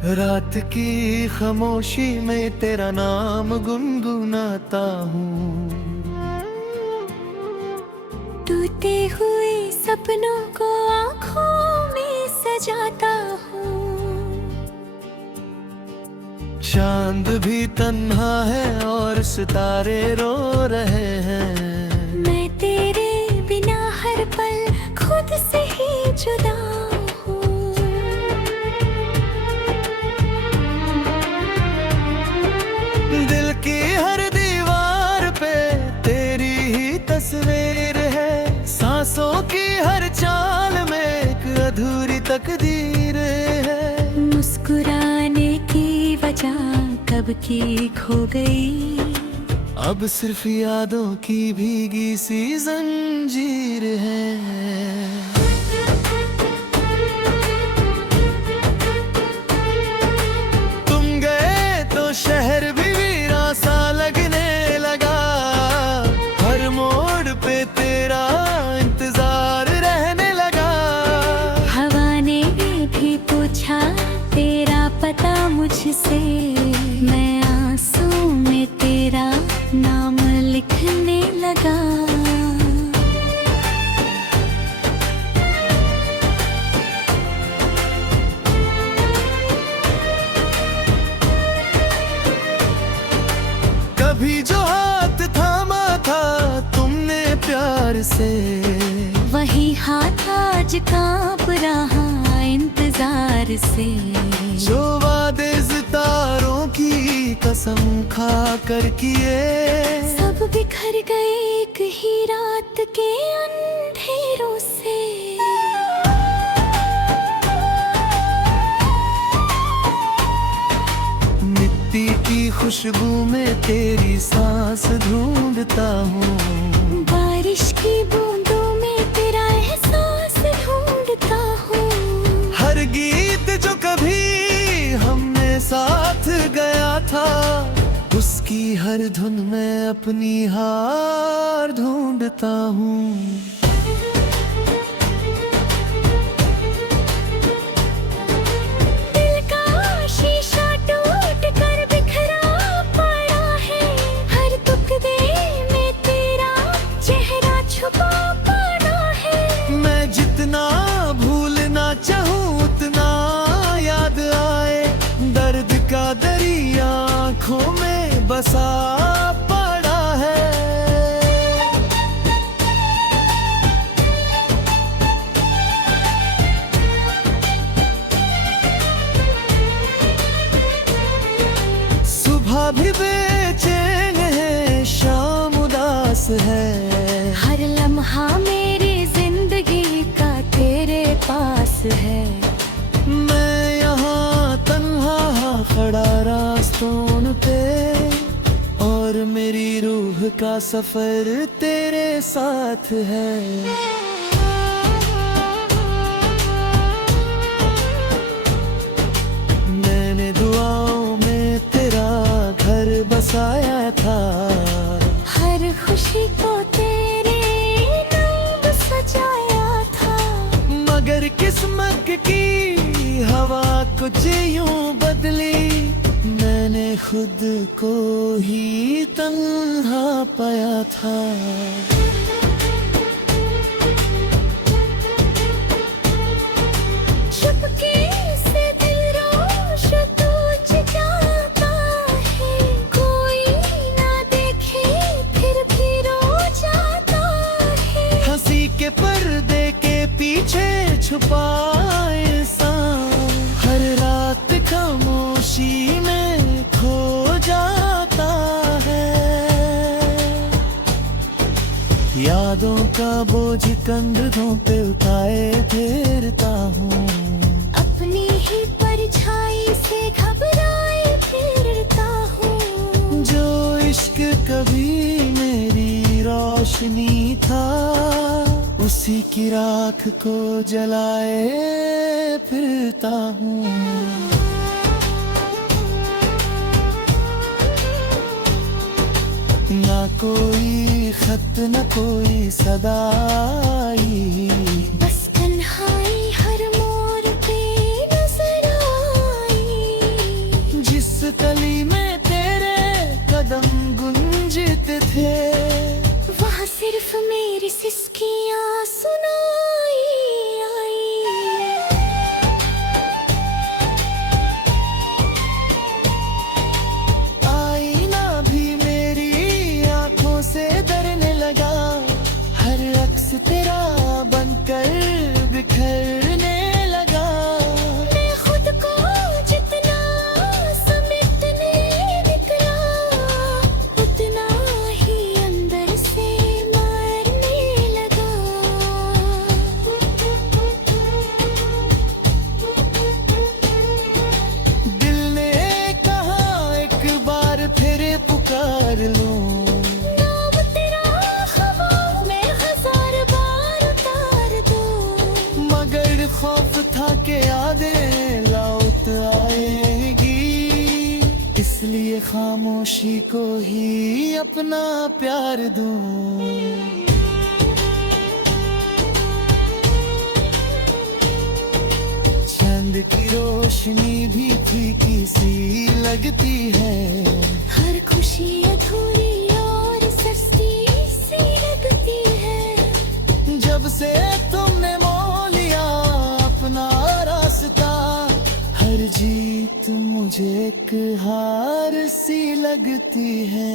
रात की खामोशी में तेरा नाम गुनगुनाता हूँ। टूटे हुए सपनों को आँखों में सजाता हूँ। चांद भी तन्हा है और सितारे रो रहे हैं। मैं तेरे बिना हर पल खुद से ही जुदा हूँ। दिल की हर दीवार पे तेरी ही तस्वीर है। सांसों की हर चाल में एक अधूरी तकदीर है। मुस्कुराने की वजह कब की खो गई। अब सिर्फ यादों की भीगी सी जंजीर है। तुम गए तो शहर भी वीरां सा लगने लगा। हर मोड़ पे तेरा इंतजार रहने लगा। हवा ने भी पूछा तेरा पता मुझसे। मैं आंसू में तेरा नाम लिखने लगा। कभी जो हाथ थामा था तुमने प्यार से, वही हाथ आज कांप रहा इंतजार से। जो वादे सितारों की कसम खा कर किए, सब बिखर गए एक ही रात के अंधेरों से। मिट्टी की खुशबू में तेरी सांस ढूंढता हूँ। बारिश की बूंदों में तेरा एहसास ढूंढता हूँ। हर गीत जो कभी हमने साथ गया था, उसकी हर धुन में अपनी हार ढूंढता हूँ। दिल का शीशा टूट कर बिखरा पड़ा है। हर टुकड़े में तेरा चेहरा छुपा पड़ा है। मैं जितना भूलना चाहूँ उतना याद आए। दर्द का दरिया आँखों में बसा पड़ा है। सुबह भी बेचैन है, शाम उदास है। हर लम्हा मेरी जिंदगी का तेरे पास है। मैं यहाँ तन्हा खड़ा रास्तों पे, और मेरी रूह का सफर तेरे साथ है। मैंने दुआओं में तेरा घर बसाया था। हर खुशी को तेरे नाम सजाया था। मगर किस्मत की हवा कुछ यूं बदली। मैंने खुद को ही तन्हा पाया था। चुपके से दिल रोश तुझ जाता है। कोई ना देखे फिर भी रो जाता है। हंसी के पर्दे के पीछे छुपा इंसान हर रात खामोशी में खो जाता है। यादों का बोझ कंधों पे उठाए फिरता हूँ। अपनी ही परछाई से घबराए फिरता हूँ। जो इश्क कभी मेरी रोशनी था, उसी की राख को जलाए फिरता हूँ। ना कोई खत न कोई सदाई, बस तन्हाई हर मोड़ पे नजर आई। सिर्फ मेरी सिसकियाँ सुनाई आई। आईना भी मेरी आंखों से डरने लगा, हर अक्स तेरा बनकर बिखरने लगा। मैं खुद को जितना समेटने निकला, उतना ही अंदर से मरने लगा। दिल ने कहा एक बार फिर पुकार लूं, नाम तेरा हवाओं में हजार बार उतार दूं। मगर खौफ था कि यादें लौट आएगी, इसलिए खामोशी को ही अपना प्यार दूं। चांद की रोशनी भी फीकी सी लगती है, हर खुशी अधूरी और सस्ती सी लगती है। जब से तुमने मोह लिया अपना रास्ता, हर जीत मुझे एक हार सी लगती है।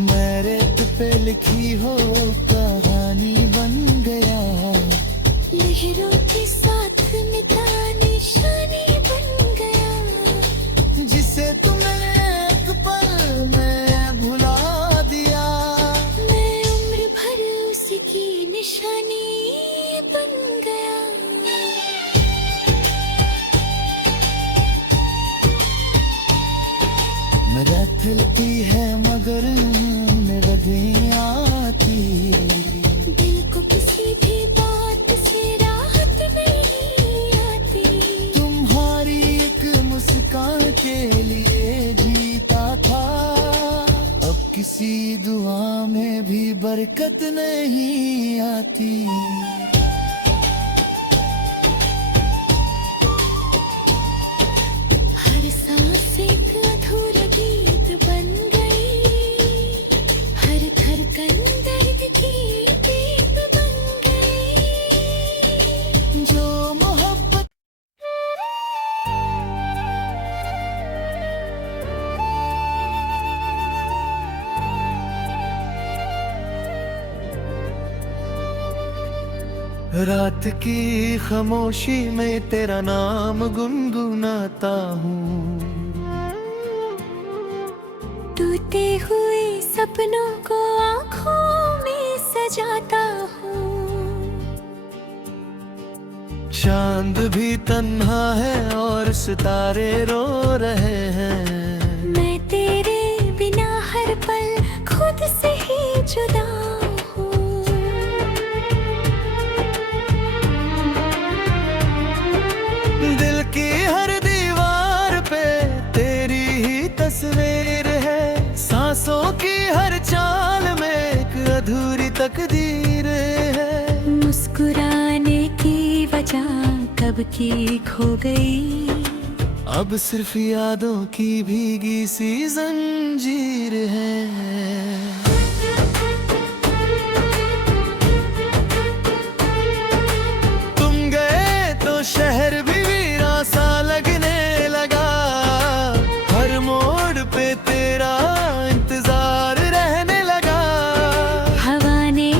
मैं रेत पे लिखी हो कहानी बन गया, लहरों के साथ मिटा निशानी बन गया। जिसे तुमने एक पल में भुला दिया, मैं उम्र भर उसी की निशानी बन गया। मेरा दिलती है मगर नहीं आती, दिल को किसी भी बात से राहत नहीं आती। तुम्हारी एक मुस्कान के लिए जीता था, अब किसी दुआ में भी बरकत नहीं आती। हर सांस एक अधूरा गीत बन गई, हर धड़कन दर्द की दीप बन गई। जो मोहब्बत रात की खामोशी में तेरा नाम गुनगुनाता हूँ, टूटे हुए सपनों को आँखों में सजाता हूँ। चांद भी तन्हा है और सितारे रो रहे हैं। मैं तेरे बिना हर पल खुद से ही जुदा हूँ। दिल की हर दीवार पे तेरी ही तस्वीर है, सांसों की हर चाल में एक अधूरी तकदीर है। मुस्कुराने की वजह कब की खो गई, अब सिर्फ यादों की भीगी सी जंजीर है। तुम गए तो शहर भी वीरान सा लगने लगा, हर मोड़ पे तेरा इंतजार रहने लगा। हवा ने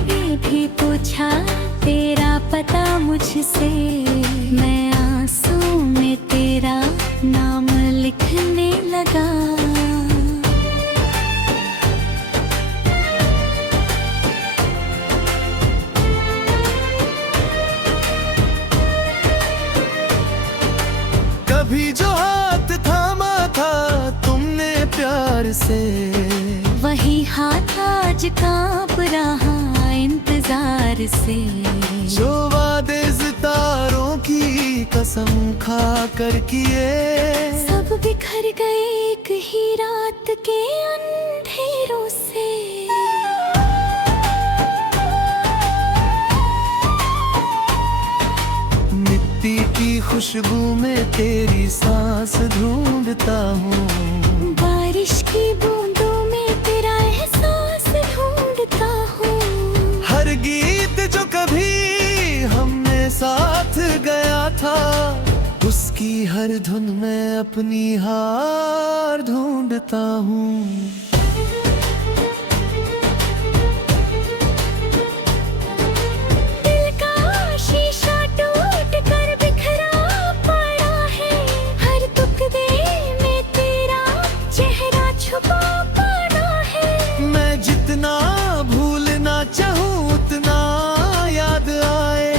भी पूछा तेरा पता मुझसे, मैं आंसू में तेरा नाम लिखने लगा। कभी जो हाथ थामा था तुमने प्यार से, वही हाथ आज कांप रहा इंतजार से। जो वादे सितारों की कसम खा कर किए, सब बिखर गए एक ही रात के अंधेरों से। मिट्टी की खुशबू में तेरी सांस ढूंढता हूँ, बारिश की बूंदों में तेरा एहसास ढूंढता हूँ। हर गीत जो कभी हमने साथ गया था, उसकी हर धुन में अपनी हार ढूंढता हूँ। दिल का शीशा टूट कर बिखरा पड़ा है, हर टुकड़े में तेरा चेहरा छुपा पड़ा है। मैं जितना भूलना चाहूँ उतना याद आए,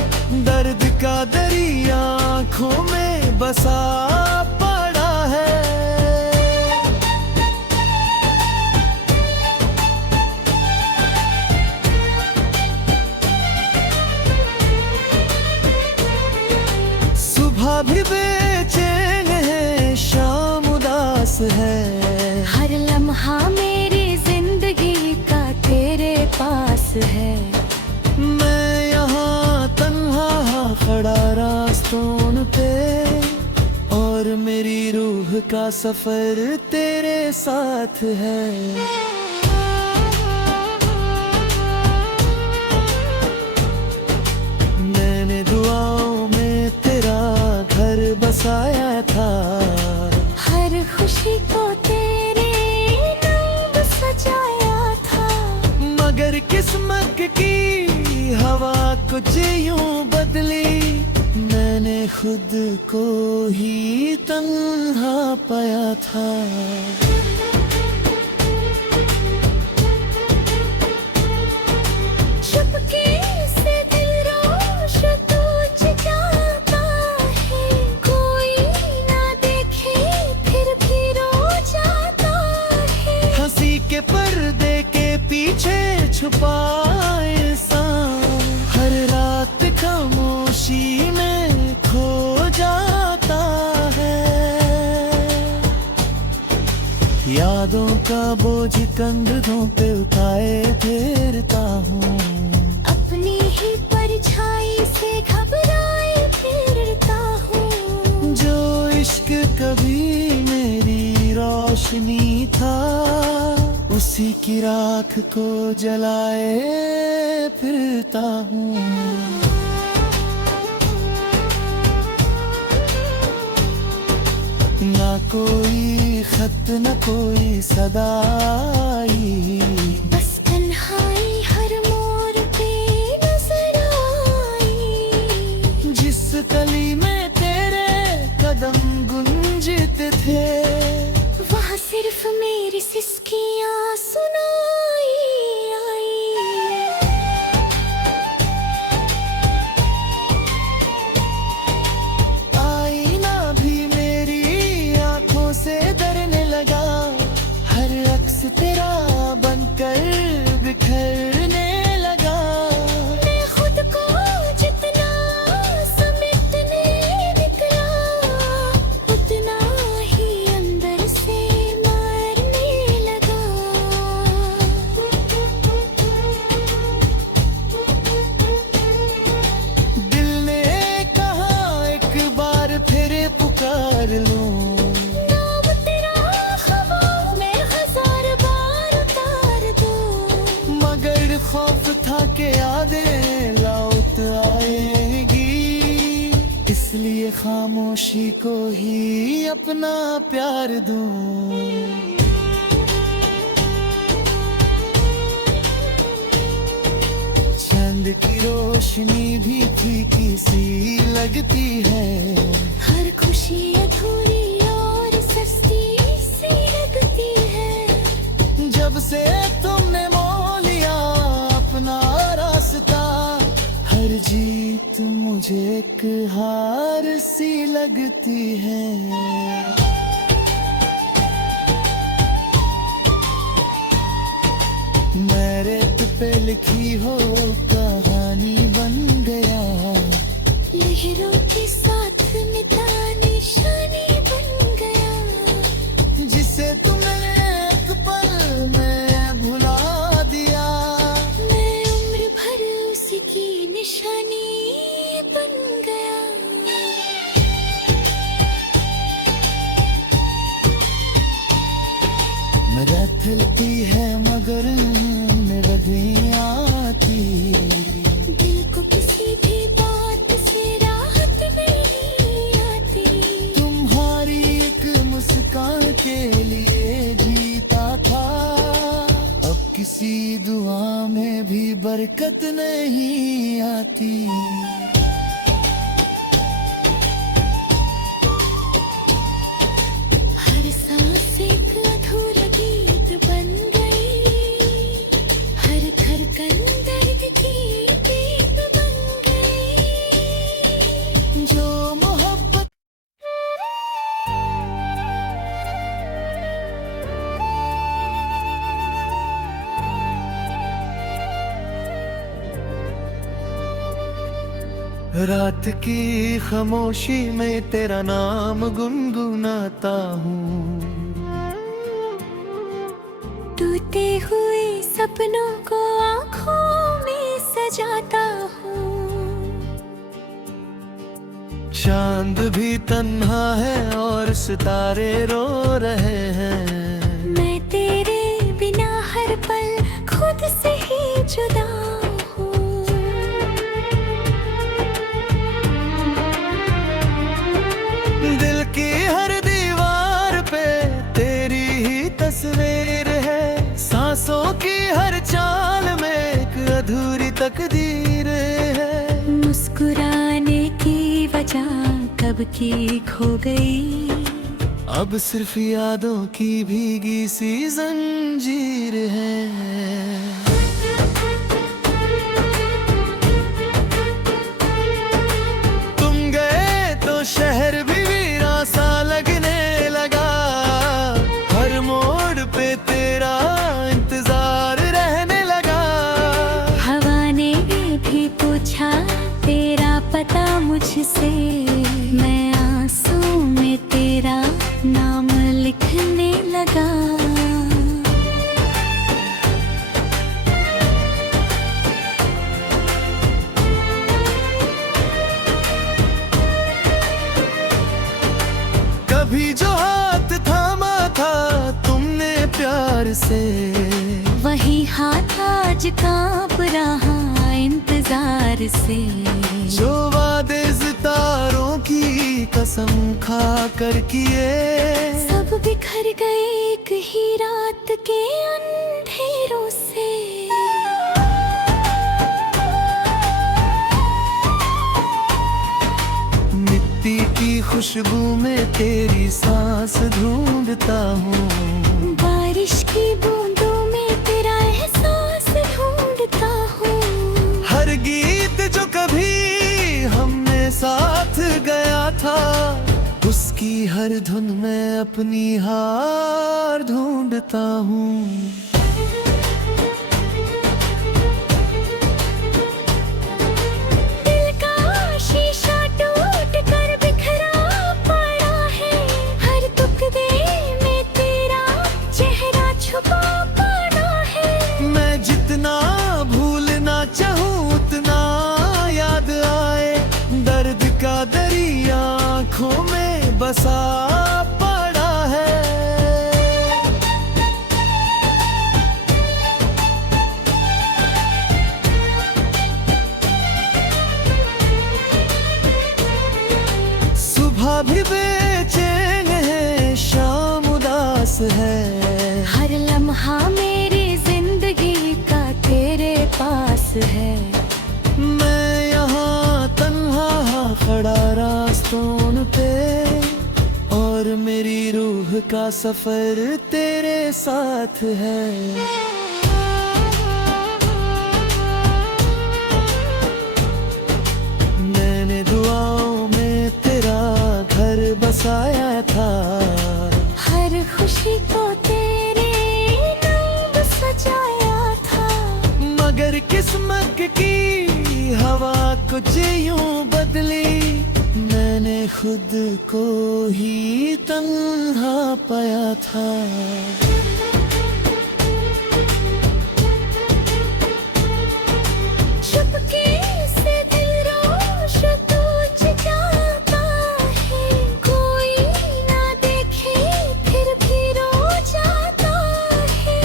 दर्द का दरिया आँखों में बसा पड़ा है। सुबह भी बेचैन है, शाम उदास है, हर लम्हा मेरी जिंदगी का तेरे पास है। मैं यहाँ तन्हा खड़ा रास्तों पे, और मेरी रूह का सफर तेरे साथ है। मैंने दुआओं में तेरा घर बसाया था, हर खुशी को तेरे नाम सजाया था। मगर किस्मत की हवा कुछ यूं बदली, मैंने खुद को ही तन्हा पाया था। चुपके से दिल रोश तुझ जाता है, कोई ना देखे फिर भी रो जाता है। हंसी के पर्दे के पीछे छुपा इंसान, हर रात खामोशी में खो जाता है। यादों का बोझ कंधों पे उठाए फिरता हूँ, अपनी ही परछाई से घबराए फिरता हूँ। जो इश्क कभी मेरी रोशनी था, उसी की राख को जलाए फिरता हूँ। ना कोई खत न कोई सदाई, बस तन्हाई हर मोड़ पे नजर आई। जिस गली में तेरे कदम गुंजते थे, वहाँ सिर्फ मेरी सिसकियाँ सुनाई आई। आईना भी मेरी आंखों से डरने लगा, हर अक्स तेरा बनकर बिखरने लगा। मैं खुद को जितना समेटने निकला, उतना ही अंदर से मरने लगा। दिल ने कहा एक बार फिर पुकार लूं, नाम तेरा ख्वाब में हजार बार उतार दूं। मगर खौफ था कि यादें लौट आएगी, इसलिए खामोशी को ही अपना प्यार दूं। चांद की रोशनी भी फीकी सी लगती है, हर खुशी अधूरी और सस्ती सी लगती है। जब से तुमने मोह लिया अपना रास्ता, हर जीत मुझे एक हार सी लगती है। मैं रेत पे लिखी हो कहानी बन गया, लहरों के साथ मिटा निशानी बन गया। जिसे तुमने एक पल में भुला दिया, मैं उम्र भर उसी की निशानी बन गया। उथलती है मगर नहीं आती। दिल को किसी भी बात से राहत नहीं आती। तुम्हारी एक मुस्कान के लिए जीता था, अब किसी दुआ में भी बरकत नहीं आती। हर सांस एक अधूरा गीत बन गई, हर धड़कन दर्द की गीत बन गई। जो मोहब्बत रात की खामोशी में तेरा नाम गुनगुनाता हूँ। टूटे हुए सपनों को आँखों में सजाता हूँ। चांद भी तन्हा है और सितारे रो रहे हैं। मैं तेरे बिना हर पल खुद से ही जुदा हूँ। दिल की हर दीवार पे तेरी ही तस्वीर है। सांसों की हर चाल में एक अधूरी तकदीर है। मुस्कुराने की वजह कब की खो गई। अब सिर्फ यादों की भीगी सी जंजीर है। तुम गए तो शहर भी वीरां सा लगने लगा। हर मोड़ पे तेरा इंतजार रहने लगा। हवा ने भी पूछा तेरा पता मुझसे। मैं आंसू में तेरा नाम लिखने लगा। कभी जो हाथ थामा था तुमने प्यार से, वही हाथ आज कांप रहा इंतजार से। जो वादे सितारों की कसम खा कर किए, सब बिखर गए एक ही रात के अंधेरों से। मिट्टी की खुशबू में तेरी सांस ढूंढता हूँ। बारिश की बूंदों में तेरा एहसास ढूंढता हूँ। हर गीत जो कभी हमने साथ गया था, उसकी हर धुन में अपनी हार ढूंढता हूँ। दिल का शीशा टूट कर बिखरा पड़ा है। हर टुकड़े में तेरा चेहरा छुपा पड़ा है। मैं जितना भूलना चाहूँ उतना याद आए। दर्द का दरिया आँखों में बसा पड़ा है। सुबह भी बेचैन है, शाम उदास है। हर लम्हा मेरी जिंदगी का तेरे पास है। मैं यहाँ तन्हा खड़ा रास्तों पे, और मेरी रूह का सफर तेरे साथ है। मैंने दुआओं में तेरा घर बसाया था। हर खुशी को तेरे नाम सजाया था। मगर किस्मत की हवा कुछ यूं बदली। मैंने खुद को ही तन्हा पाया था। चुपके से दिल रोश तुझ जाता है। कोई ना देखे फिर भी रो जाता है।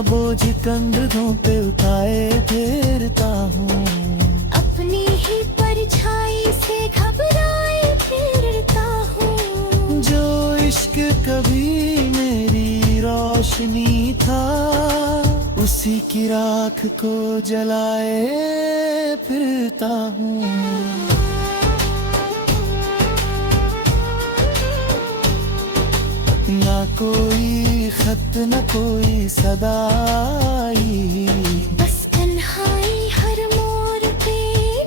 बोझ कंधों पे उठाए फिरता हूँ। अपनी ही परछाई से घबराए फिरता हूँ। जो इश्क कभी मेरी रोशनी था, उसी की राख को जलाए फिरता हूँ। ना कोई खत न कोई सदाई, बस तन्हाई हर मोड़ पे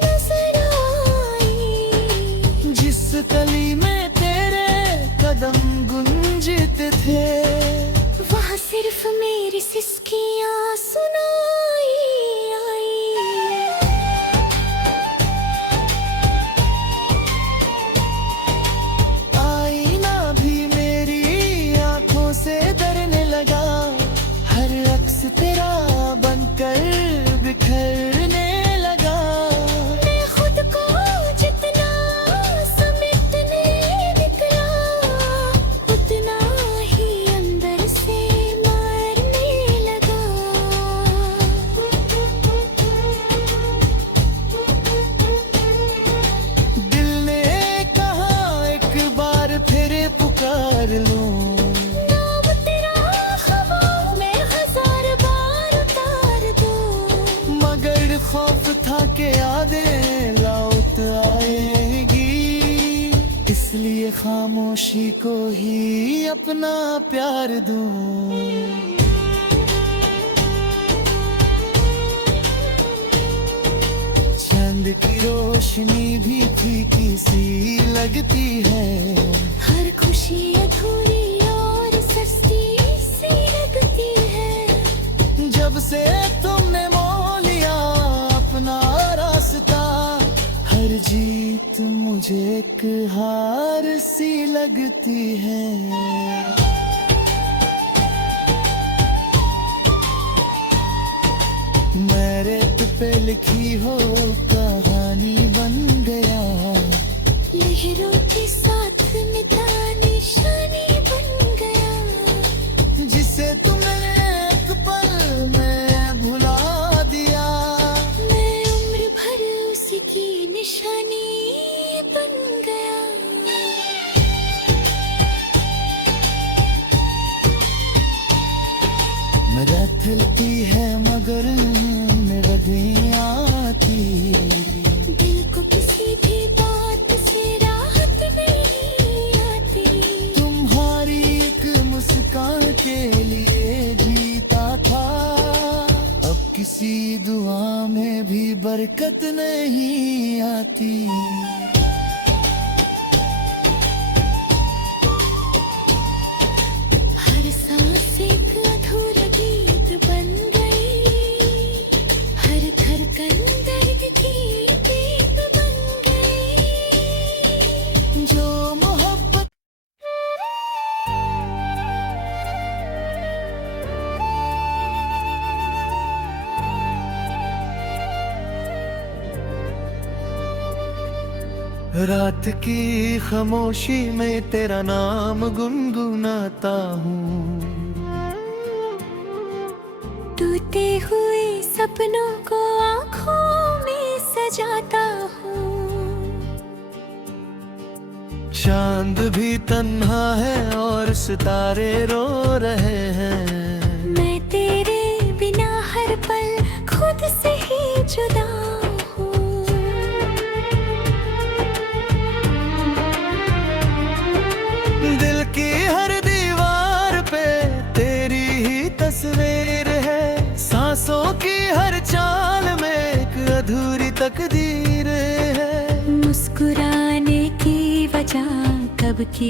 नजर आई। जिस गली में तेरे कदम गुंजते थे, वहाँ सिर्फ मेरी सिसकियाँ सुनाई आई। आईना भी मेरी आंखों से डरने लगा, हर अक्स तेरा बनकर बिखरने लगा। मैं खुद को जितना समेटने निकला, उतना ही अंदर से मरने लगा। दिल ने कहा एक बार फिर पुकार लूं, नाम तेरा हवाओं में हजार बार उतार दूं। मगर खौफ था कि यादें लौट आएगी, इसलिए खामोशी को ही अपना प्यार दूं। चांद की रोशनी भी फीकी सी लगती है, हर खुशी अधूरी और सस्ती सी लगती है। जब से तुमने मोह लिया अपना रास्ता, हर जीत मुझे एक हार सी लगती है। मैं रेत पे लिखी हो कहानी बन गया, लहरों के साथ मिटा निशानी बन गया। जिसे तुमने एक पल में भुला दिया, मैं उम्र भर उसी की निशानी बन गया। मेरा दिलती है मगर नहीं आती, दिल को किसी भी बात से राहत नहीं आती। तुम्हारी एक मुस्कान के लिए जीता था, अब किसी दुआ में भी बरकत नहीं आती। हर सांस एक अधूरा गीत बन गई, हर धड़कन दर्द की गीत बन गई। जो मोहब्बत रात की खामोशी में तेरा नाम गुनगुनाता हूँ। टूटे हुए सपनों को आँखों में सजाता हूँ। चांद भी तन्हा है और सितारे रो रहे हैं। मैं तेरे बिना हर पल खुद से ही जुदा हूँ। दिल की हर दीवार पे तेरी ही तस्वीर है, सांसों की हर चाल में एक अधूरी तकदीर है। मुस्कुराने की वजह कब की